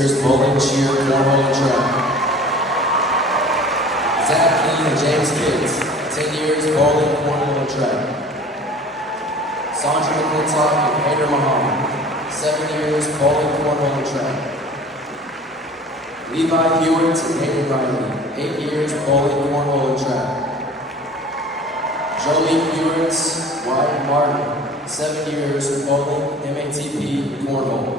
years bowling, cheer, cornhole, and track. Zach, Lee, and James Kids, 10 years bowling, cornhole, and track. Sandra McClintock and Peter Muhammad, 7 years bowling, cornhole, and track. Levi Hewitt and Hayden Riley, 8 years bowling, cornhole, and track. Jolie Hewitt, Wyatt Martin, 7 years bowling, MATP, cornhole.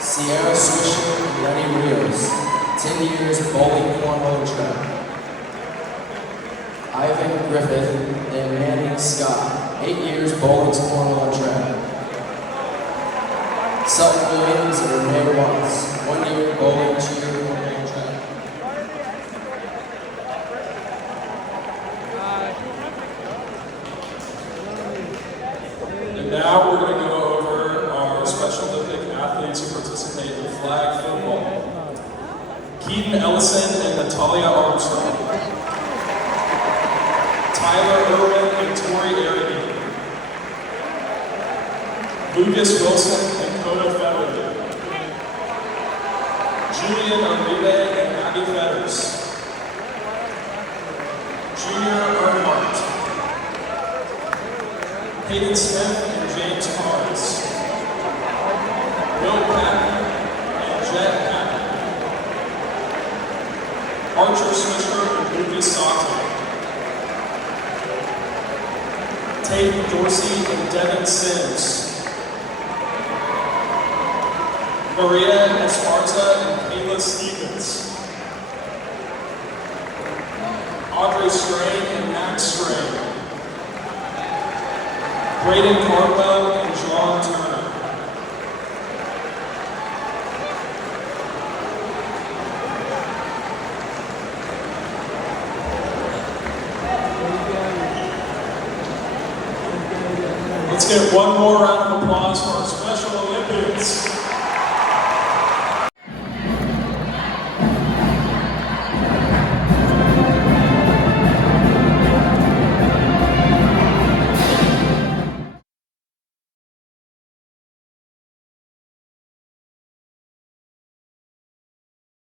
Sierra Swisher and Lenny Rios, 10 years bowling, cornhole, and track. Ivan Griffith and Manning Scott, 8 years bowling, cornhole, and track. Sutton Williams and Renee Watts, 1 year bowling, cheer, cornhole, and track. And now we're going to go over our Special Olympic athletes who participate in flag football. Keaton Ellison and Natalia Armstrong. Tyler Irwin and Tori Arity. Lucas Wilson and Coda Federer. Julian Uribe and Abby Fetters. Junior Earnhardt. Hayden Smith and James Carnes. Will Patton and Jet Patton. Archer Swisher and Lucas Sato. Tate Dorsey and Devin Sims. Maria Esparza and Kayla Stevens. Audrey Strain and Max Strain. Braden Cardwell and John Turner. Let's get one more round of applause for our Special Olympians.